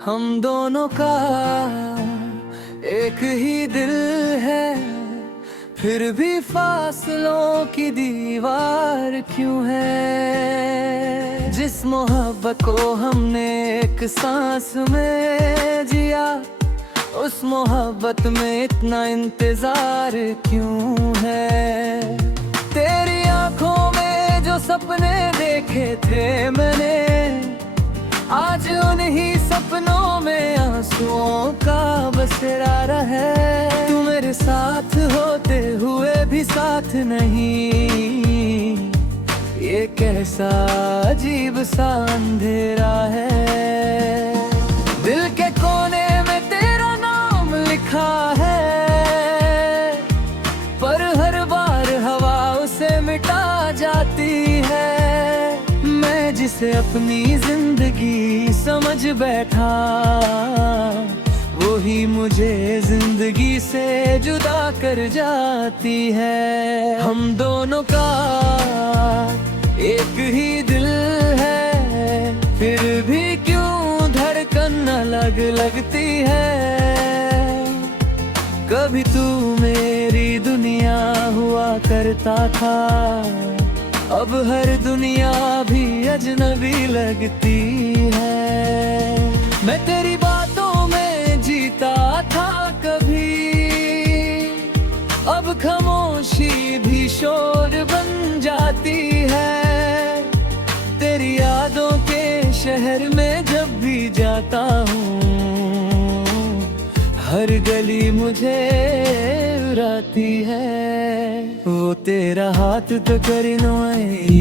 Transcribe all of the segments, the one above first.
हम दोनों का एक ही दिल है, फिर भी फासलों की दीवार क्यों है। जिस मोहब्बत को हमने एक सांस में जिया, उस मोहब्बत में इतना इंतजार क्यों है। तेरी आंखों में जो सपने देखे थे मैंने, आज उन्हीं सपनों में आंसुओं का बसेरा है। तू मेरे साथ होते हुए भी साथ नहीं, ये कैसा अजीब सा अंधेरा है। दिल के कोने में तेरा नाम लिखा है, पर हर बार हवा उसे मिटा जाती है। मैं जिसे अपनी जिंदगी समझ बैठा, वो ही मुझे जिंदगी से जुदा कर जाती है। हम दोनों का एक ही दिल है, फिर भी क्यों धड़कन अलग लगती है। कभी तू मेरी दुनिया हुआ करता था, अब हर दुनिया भी अजनबी लगती है। मैं तेरी बातों में जीता था कभी, अब खामोशी भी शोर बन जाती है। तेरी यादों के शहर में जब भी जाता हूँ, हर गली मुझे उड़ाती है। वो तेरा हाथ तो करीनो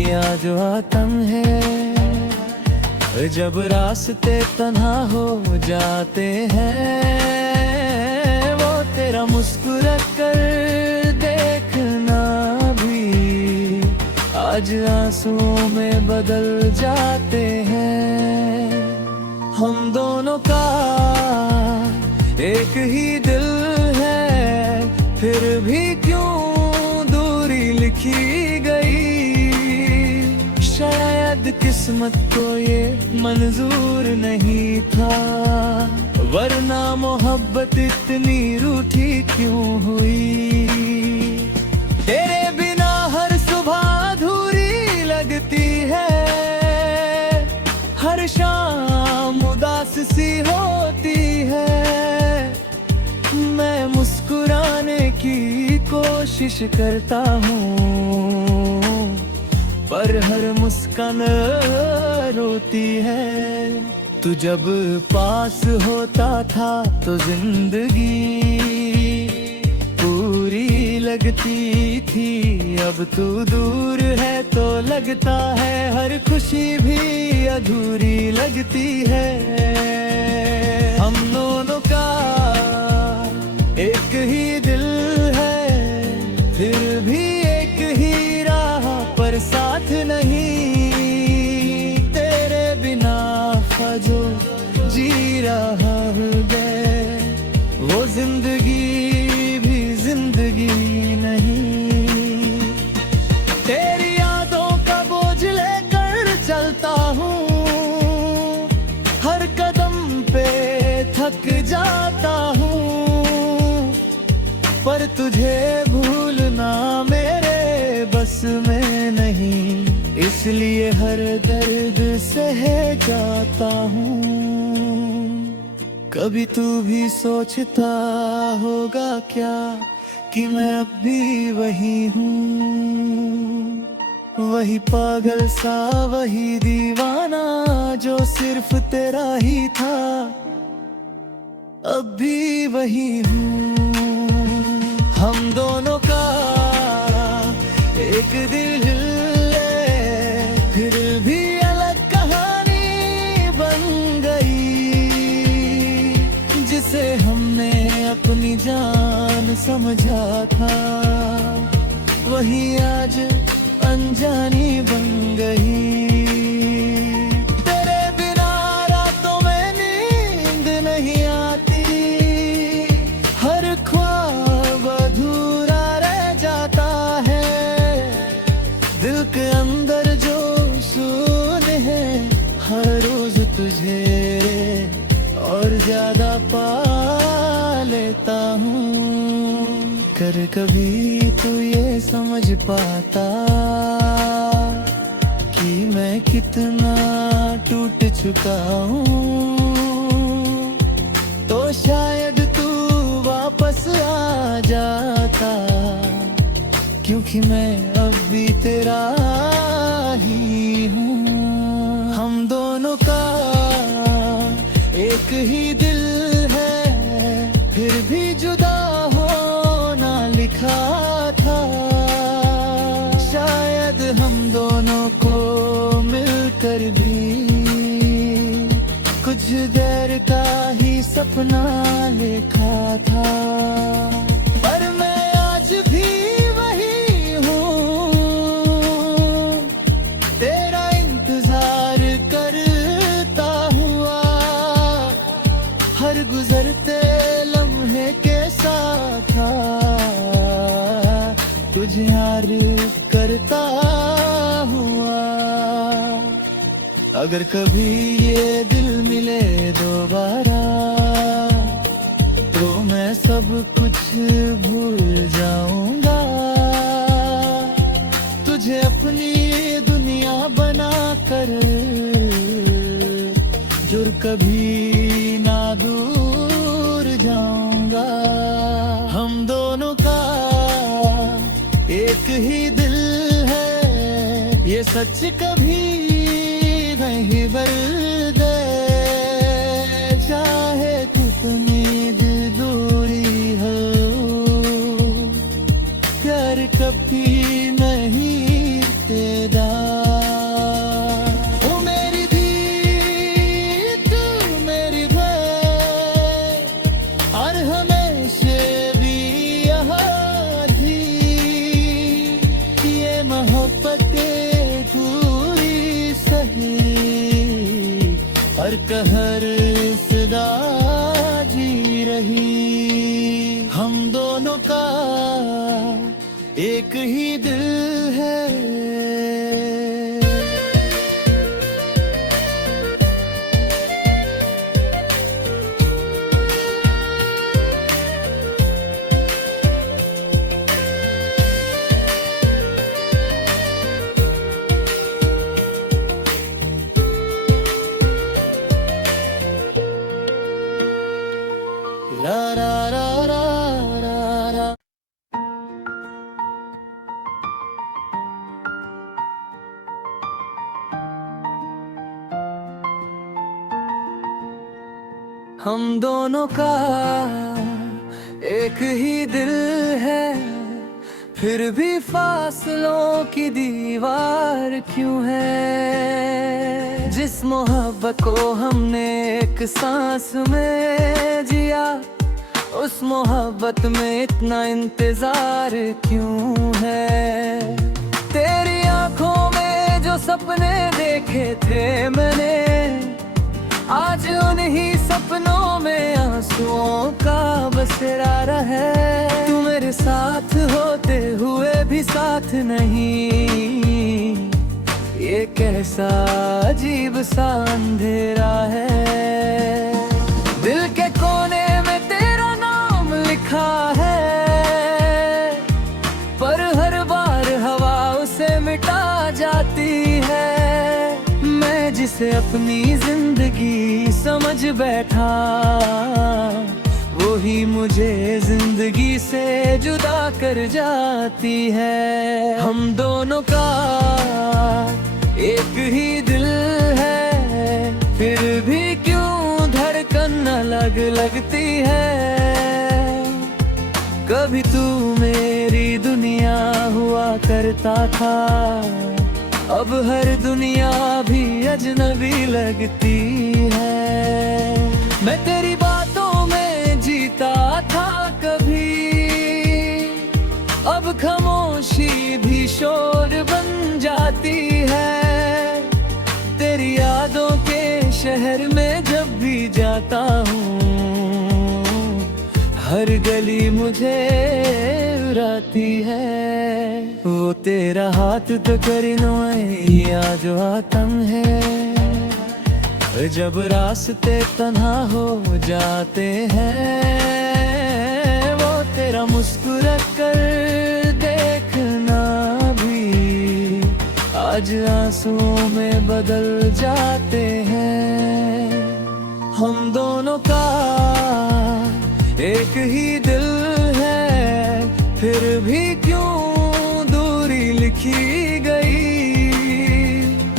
या जो आतम है, जब रास्ते तन्हा हो जाते हैं। वो तेरा मुस्कुरा कर देखना भी आज आंसुओं में बदल जाते हैं। हम दोनों का एक ही दिल है, फिर भी क्यों दूरी लिखी गई। शायद किस्मत को ये मंजूर नहीं था, वरना मोहब्बत इतनी रूठी क्यों हुई। तेरे बिना हर सुबह अधूरी लगती है, हर शाम उदास सी होती है। मैं मुस्कुराने की कोशिश करता हूँ, पर हर मुस्कान रोती है। तू जब पास होता था तो जिंदगी पूरी लगती थी, अब तू दूर है तो लगता है हर खुशी भी अधूरी लगती है। हम दोनों का एक ही दिल है, फिर भी एक ही राह पर साथ नहीं। तेरे बिना जो जी रहा है, वो जिंदगी भी जिंदगी नहीं। तेरी यादों का बोझ लेकर चलता हूँ, हर कदम पे थक जाता हूँ, पर तुझे भूलना मेरे बस में नहीं। इसलिए हर दर्द सह जाता हूँ। कभी तू भी सोचता होगा क्या कि मैं अब भी वही हूँ, वही पागल सा, वही दीवाना जो सिर्फ तेरा ही था, अब भी वही हूँ। हम दोनों का एक दिल है, फिर भी अलग कहानी बन गई। जिसे हमने अपनी जान समझा था, वही आज अनजानी बन गई। तेरे बिना रातों में नींद नहीं आती, हर ख्वाब अधूरा रह जाता है। दिल के अंदर जो सुन है, हर रोज तुझे अगर कभी तू ये समझ पाता कि मैं कितना टूट चुका हूँ, तो शायद तू वापस आ जाता, क्योंकि मैं अब भी तेरा ही हूँ। हम दोनों का एक ही दिल है, फिर भी जुदा होना लिखा था। शायद हम दोनों को मिलकर भी कुछ देर का ही सपना लिखा था। पर मैं आज भी वही हूँ, तेरा इंतजार करता हुआ, हर गुजरते लम्हे के साथ तुझे याद करता हुआ। अगर कभी ये दिल मिले दोबारा, तो मैं सब कुछ भूल जाऊंगा, तुझे अपनी दुनिया बना कर जुर कभी ना दूर जाऊंगा। हम दोनों का एक ही दिल है, ये सच कभी नहीं बदले, चाहे कितनी दूरी हो, प्यार कभी नहीं तेरा। ओ मेरी धी, तू मेरी बहन, और हमेशा भी यहाँ थी, ये मोहब्बतें पूरी सही, और कहर सदा जी रही। हम दोनों का एक ही दिल है। ला ला ला ला ला ला। हम दोनों का एक ही दिल है, फिर भी फासलों की दीवार क्यों है। जिस मोहब्बत को हमने एक सांस में जिया, उस मोहब्बत में इतना इंतजार क्यों है। तेरी आंखों में जो सपने देखे थे मैंने, आज उन्हीं सपनों में आंसुओं का बसेरा है। तू मेरे साथ होते हुए भी साथ नहीं, ये कैसा अजीब सा अंधेरा है। दिल के कोने में तेरा नाम लिखा है, पर हर बार हवा उसे मिटा जाती है। मैं जिसे अपनी जिंदगी समझ बैठा, वो ही मुझे जिंदगी से जुदा कर जाती है। हम दोनों का एक ही दिल है, फिर भी क्यों धड़कन अलग लगती है। कभी तू मेरी दुनिया हुआ करता था, अब हर दुनिया भी अजनबी लगती है। मैं तेरी बातों में जीता था कभी, अब खामोशी भी शोर बन जाती है। तेरी यादों के शहर में जब भी जाता हूँ, हर गली मुझे उड़ाती है। वो तेरा हाथ तो करीनो या जो आतम है, जब रास्ते तन्हा हो जाते हैं। वो तेरा मुस्कुरा कर देखना भी आज आंसुओं में बदल जाते हैं। हम दोनों का एक ही दिल है, फिर भी क्यों दूरी लिखी गई।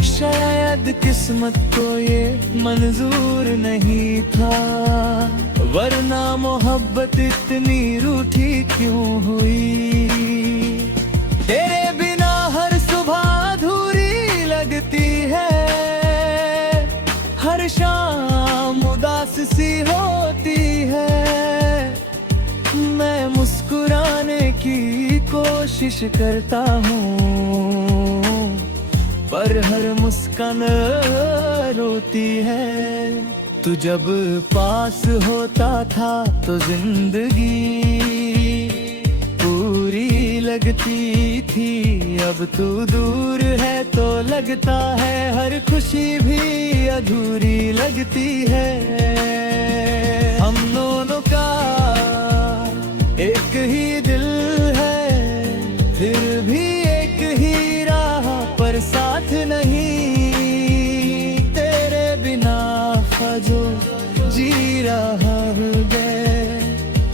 शायद किस्मत को ये मंजूर नहीं था, वरना मोहब्बत इतनी रूठी क्यों हुई। तेरे बिना हर सुबह अधूरी लगती है, हर शाम उदास सी होती है। मैं मुस्कुराने की कोशिश करता हूँ, पर हर मुस्कान रोती है। तू जब पास होता था तो जिंदगी पूरी लगती थी, अब तू दूर है तो लगता है हर खुशी भी अधूरी लगती है। हम दोनों का एक ही दिल है, फिर भी एक ही राह पर साथ नहीं। तेरे बिना जो जी रहा है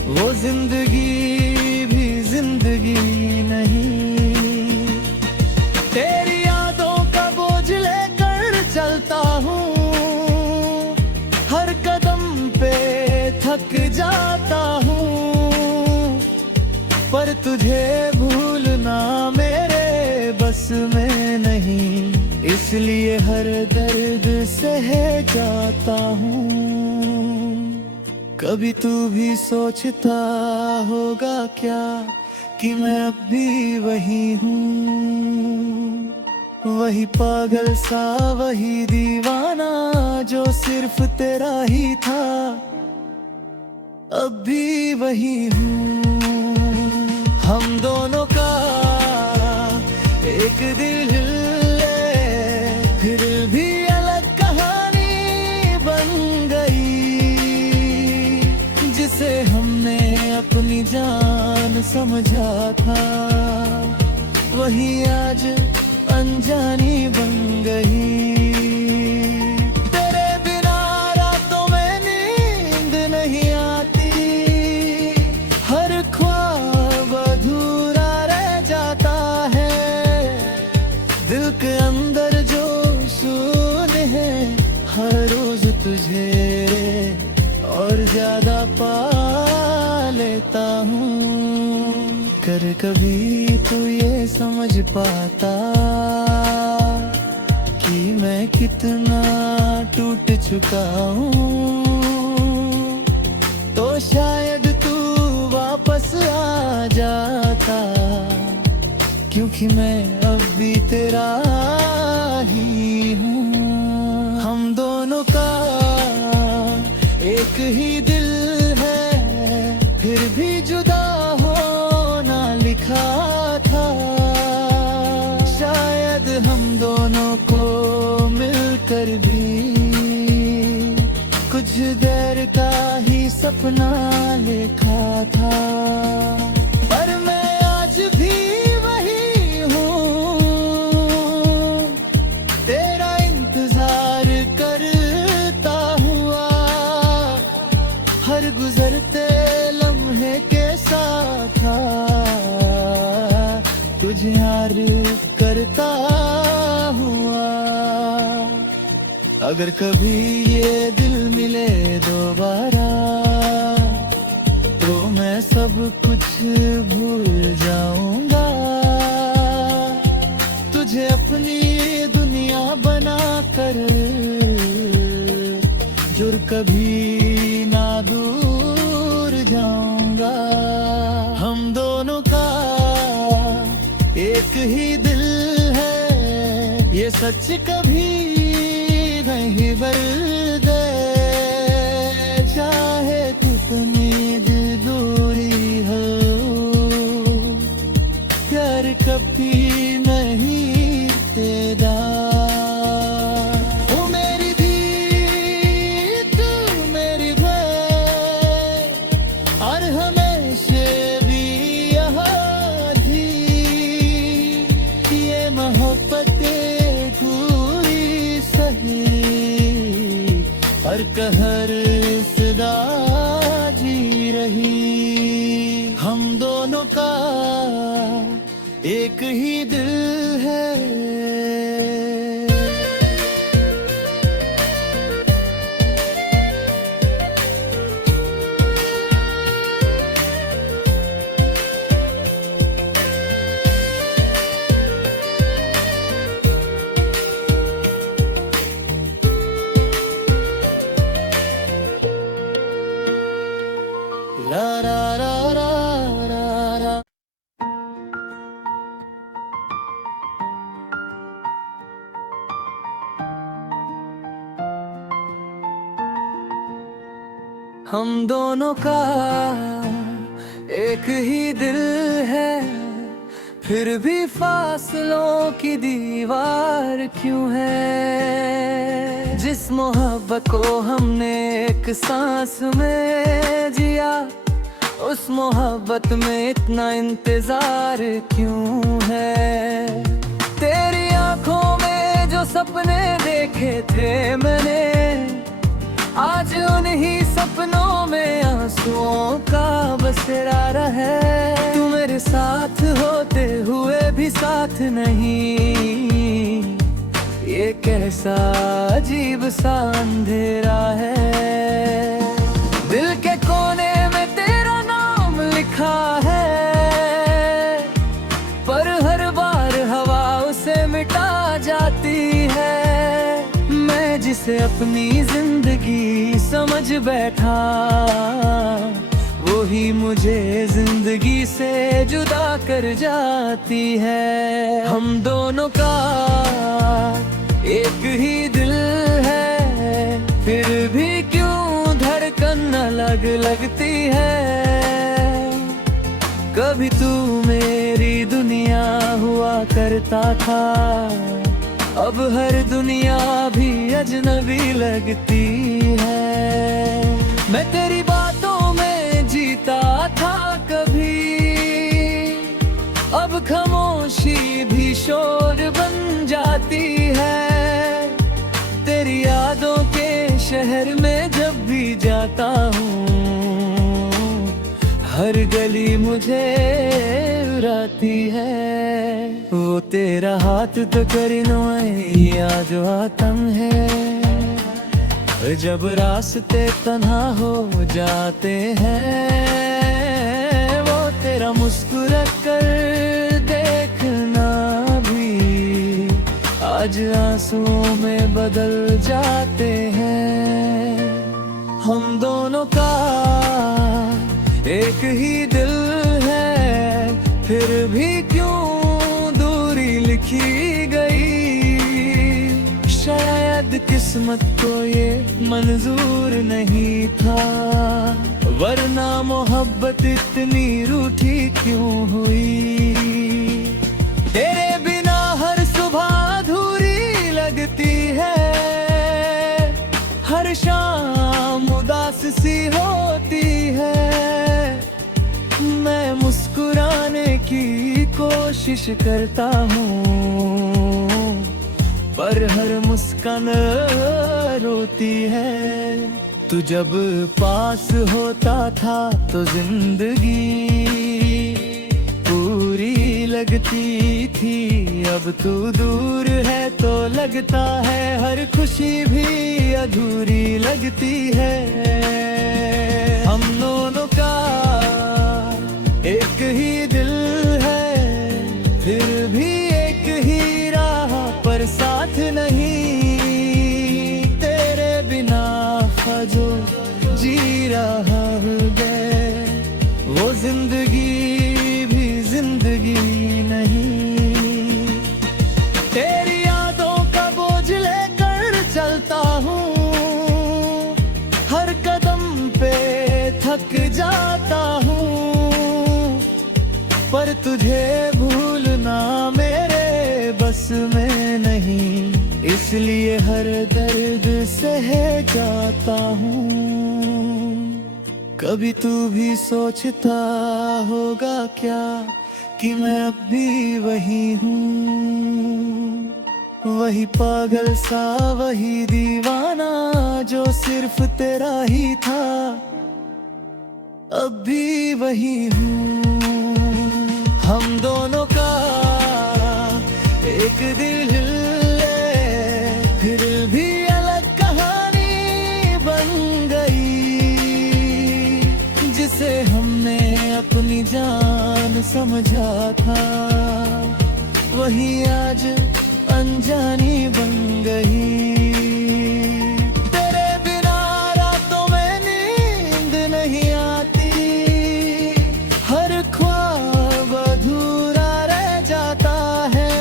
वो जिंदगी भी जिंदगी नहीं। तेरी यादों का बोझ लेकर चलता हूँ, हर कदम पे थक जाता हूँ, पर तुझे भूलना मेरे बस में नहीं, इसलिए हर दर्द सह जाता हूँ। कभी तू भी सोचता होगा क्या कि मैं अब भी वही हूँ, वही पागल सा वही दीवाना जो सिर्फ तेरा ही था, अब भी वही हूँ। हम दोनों का एक दिल फिर भी अलग कहानी बन गई, जिसे हमने अपनी जान समझा था वही आज अनजानी बन गई। तेरे बिना रातों में नींद नहीं आती, हर ख्वाब अधूरा रह जाता है। दिल के अंदर जो सुने हैं हर रोज तुझे और ज्यादा पा लेता हूँ। कर कभी तू ये समझ पाता कि मैं कितना टूट चुका हूँ, तो शायद तू वापस आ जाता, क्योंकि मैं अब भी तेरा ही हूँ। हम दोनों का एक ही दिल है, फिर भी जुदा होना लिखा था। शायद हम दोनों को मिलकर भी कुछ देर का ही सपना लिखा था, पर मैं आज भी वही हूँ, तेरा इंतजार करता हुआ, हर गुजरते लम्हे के साथ तुझे याद करता हुआ। अगर कभी ये दिल मिले दोबारा, तो मैं सब कुछ भूल जाऊंगा, तुझे अपनी दुनिया बना कर जुड़ कभी ना दूर जाऊंगा। हम दोनों का एक ही दिल है, ये सच कभी नहीं बदले, चाहे कितनी दिल दूरी हो, प्यार कभी नहीं तेरा। ओ मेरी धी तू मेरी बहन, और हमेशा भी एक ही दिल है। ला ला ला ला ला ला। हम दोनों का एक ही दिल है, फिर भी फासलों की दीवार क्यों है। जिस मोहब्बत को हमने एक सांस में जिया, उस मोहब्बत में इतना इंतजार क्यों है। तेरी आंखों में जो सपने देखे थे मैंने, आज उन्हीं सपनों में आंसुओं का बसेरा है। तू मेरे साथ होते हुए भी साथ नहीं, ये कैसा अजीब सा अंधेरा है। दिल के कोने में तेरा नाम लिखा है, पर हर बार हवा उसे मिटा जाती है। मैं जिसे अपनी जिंदगी समझ बैठा, वो ही मुझे जिंदगी से जुदा कर जाती है। हम दोनों का एक ही दिल है, फिर भी क्यों धड़कन अलग लगती है। कभी तू मेरी दुनिया हुआ करता था, अब हर दुनिया भी अजनबी लगती है। मैं तेरी बातों में जीता था कभी, अब खामोशी भी शोर बन जाती है। तेरी यादों के शहर में जब भी जाता हूँ, हर गली मुझे उड़ाती है। वो तेरा हाथ तो करीनो या जो आतम है, जब रास्ते तन्हा हो जाते हैं। वो तेरा मुस्कुरा कर देखना भी आज आंसुओं में बदल जाते हैं। हम दोनों का एक ही दिल है, फिर भी क्यों दूरी लिखी गई। शायद किस्मत को ये मंजूर नहीं था, वरना मोहब्बत इतनी रूठी क्यों हुई। तेरे बिना हर सुबह अधूरी लगती है, हर शाम उदास सी होती है। मैं मुस्कुराने की कोशिश करता हूँ, पर हर मुस्कान रोती है। तू जब पास होता था तो जिंदगी पूरी लगती थी, अब तू दूर है तो लगता है हर खुशी भी अधूरी लगती है। हम दोनों का एक ही दिल है, फिर भी एक ही राह पर साथ नहीं। तेरे बिना जो जी रहा है, वो जिंदगी भी जिंदगी नहीं। तेरी यादों का बोझ लेकर चलता हूँ, हर कदम पे थक जाता हूँ, पर तुझे भूलना मेरे बस में नहीं। इसलिए हर दर्द सह जाता हूँ। कभी तू भी सोचता होगा क्या कि मैं अब भी वही हूँ, वही पागल सा, वही दीवाना जो सिर्फ तेरा ही था। अब भी वही हूँ। हम दोनों का एक दिल ले, फिर भी अलग कहानी बन गई। जिसे हमने अपनी जान समझा था, वही आज अनजानी बन गई। तेरे बिना रातों में नींद नहीं आती, हर ख्वाब अधूरा रह जाता है।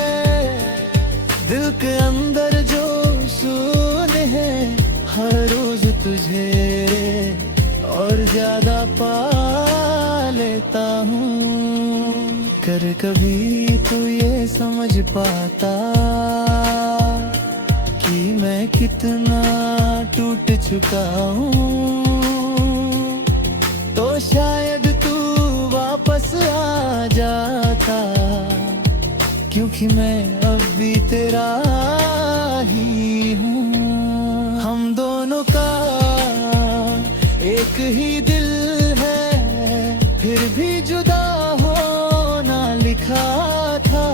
दिल के अंदर जो सुने हैं, हर रोज तुझे और ज्यादा पा लेता हूँ। कर कभी तू ये समझ पाता कि मैं कितना टूट चुका हूँ, तो शायद तू वापस आ जाता। क्योंकि मैं अब भी तेरा ही हूँ। हम दोनों का एक ही दिल है, फिर भी जुदा होना लिखा था।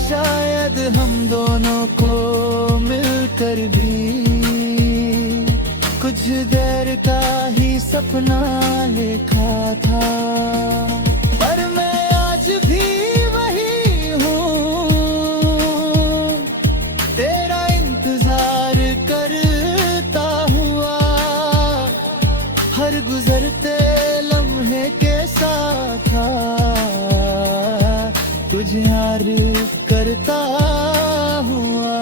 शायद हम दोनों को मिलकर भी कुछ देर का ही सपना लिखा था। पर मैं आज भी वही हूँ, तेरा इंतजार करता हुआ, हर गुजरते लम्हे के साथ तुझे आरिफ करता हुआ।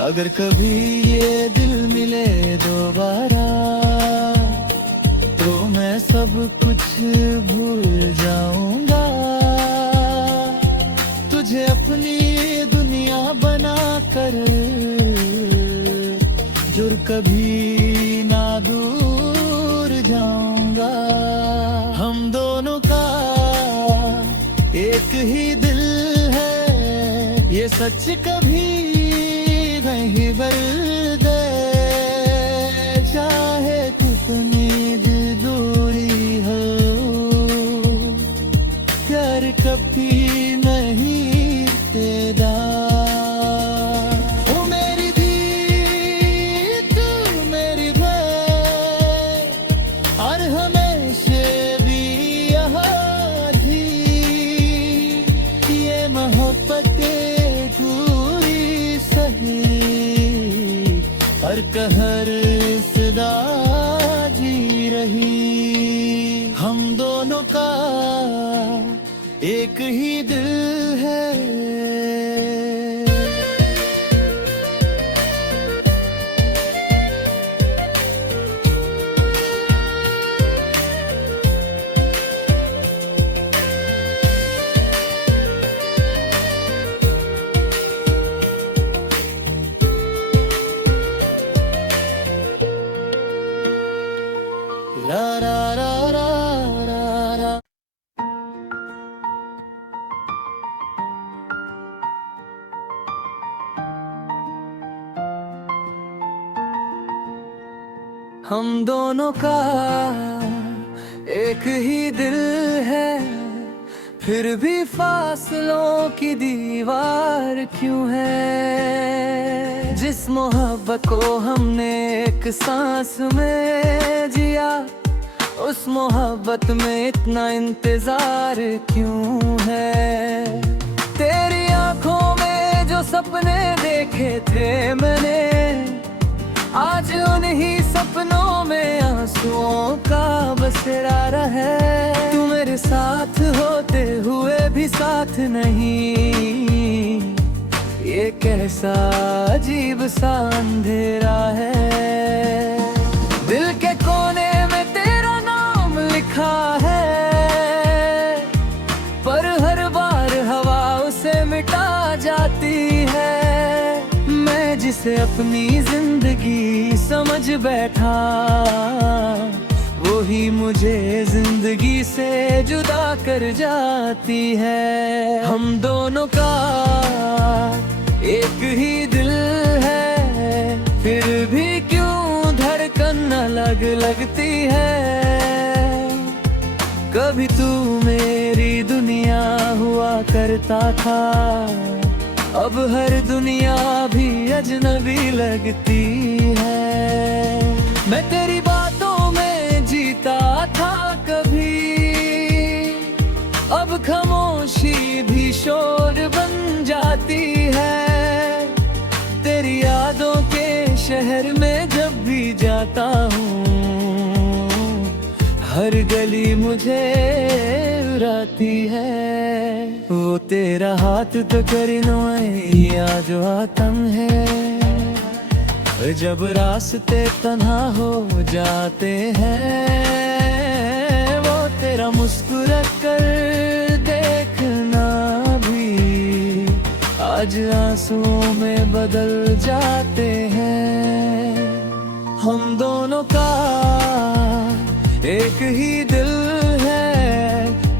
अगर कभी ये दिल मिले दोबारा, तो मैं सब कुछ भूल जाऊंगा। तुझे अपनी दुनिया बना कर जुर कभी ना दूर जाऊंगा। हम दोनों का एक ही दिल है, ये सच कभी नहीं बदले। चाहे कितनी दिल दूरी हो, प्यार कभी नहीं तेरा। हर कहर सदा जी रही। हम दोनों का एक ही दिल है। ला ला ला ला ला ला। हम दोनों का एक ही दिल है, फिर भी फासलों की दीवार क्यों है। जिस मोहब्बत को हमने एक सांस में जिया, उस मोहब्बत में इतना इंतजार क्यों है। तेरी आंखों में जो सपने देखे थे मैंने, आज उन्हीं सपनों में आंसुओं का बसेरा रहे। तू मेरे साथ होते हुए भी साथ नहीं, ये कैसा अजीब सा अंधेरा है। दिल के कोने में तेरा नाम लिखा है, पर हर बार हवा उसे मिटा जाती है। मैं जिसे अपनी जिंदगी समझ बैठा, वो ही मुझे जिंदगी से जुदा कर जाती है। हम दोनों का एक ही दिल है, फिर भी क्यों धड़कन अलग लगती है। कभी तू मेरी दुनिया हुआ करता था, अब हर दुनिया भी अजनबी लगती है। मैं तेरी बातों में जीता था कभी, अब खामोशी भी शोर बन जाती है। तेरी यादों के शहर में जब भी जाता हूँ, हर गली मुझे उड़ाती है। वो तेरा हाथ तो या जो आतम है, जब रास्ते तन्हा हो जाते हैं। वो तेरा मुस्कुरा कर देखना भी आज आंसुओं में बदल जाते हैं। हम दोनों का एक ही दिल है,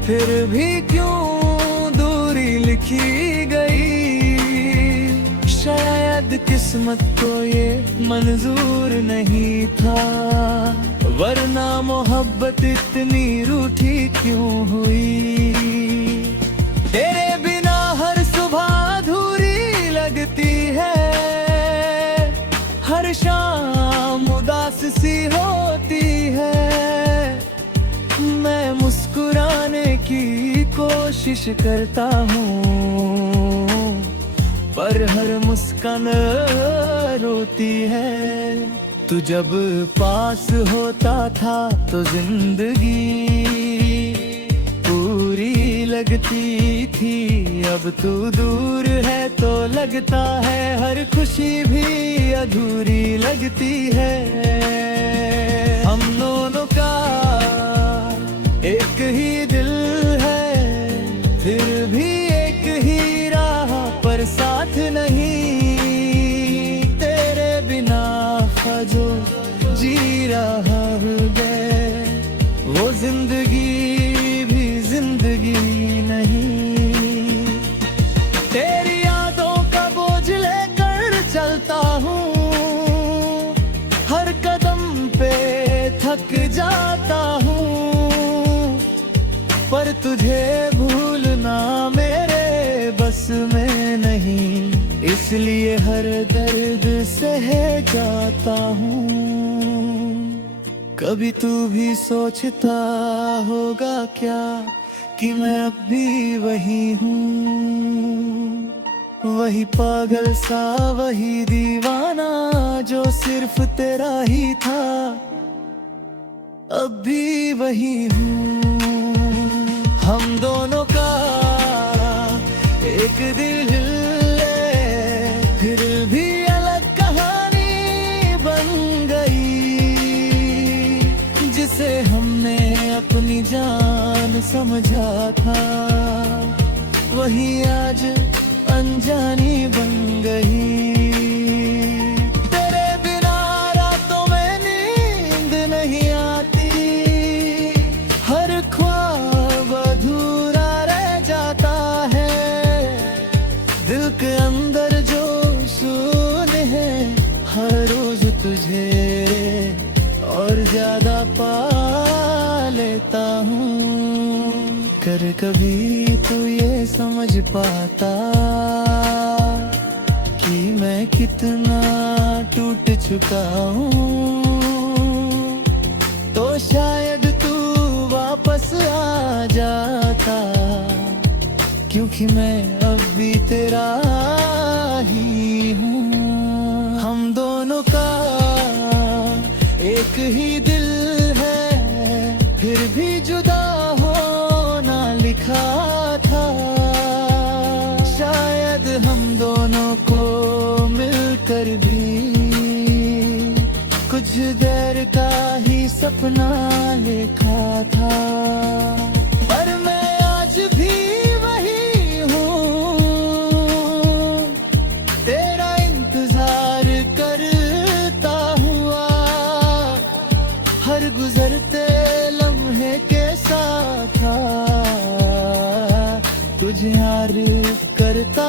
फिर भी क्यों दूरी लिखी गई। शायद किस्मत को ये मंजूर नहीं था, वरना मोहब्बत इतनी रूठी क्यों हुई। तेरे बिना हर सुबह अधूरी लगती है, हर शाम उदास सी होती है। मैं मुस्कुराने की कोशिश करता हूँ, पर हर मुस्कान रोती है। तू जब पास होता था तो जिंदगी पूरी लगती थी, अब तू दूर है तो लगता है हर खुशी भी अधूरी लगती है। हम दोनों का एक ही दिल है, फिर भी एक ही राह पर साथ नहीं। तेरे बिना जो जी रहा है, वो जिंदगी भी जिंदगी नहीं। तेरी यादों का बोझ लेकर चलता हूँ, हर कदम पे थक जाता हूँ, पर तुझे भूलना मेरे बस में नहीं, इसलिए हर दर्द सह जाता हूँ। कभी तू भी सोचता होगा क्या कि मैं अब भी वही हूँ, वही पागल सा, वही दीवाना जो सिर्फ तेरा ही था, अब भी वही हूँ। हम दोनों का एक दिल है, फिर भी अलग कहानी बन गई। जिसे हमने अपनी जान समझा था, वही आज अनजानी बन गई। तेरे बिना रातों में नींद नहीं आती, हर ख्वाब अधूरा रह जाता है। दिल के अंदर जो सुने हैं, हर रोज तुझे और ज्यादा पा लेता हूँ। कर कभी तू ये समझ पाता कि मैं कितना टूट चुका हूँ, तो शायद तू वापस आ जाता, क्योंकि मैं अब भी तेरा ही हूँ। हम दोनों का एक ही दिल है, फिर भी जुदा होना लिखा था। शायद हम दोनों को मिलकर भी कुछ देर का ही सपना लिखा था, पर मैं आज भी वही हूँ, तेरा इंतजार करता हुआ, हर गुजरते लम्हे के साथ तुझे यार करता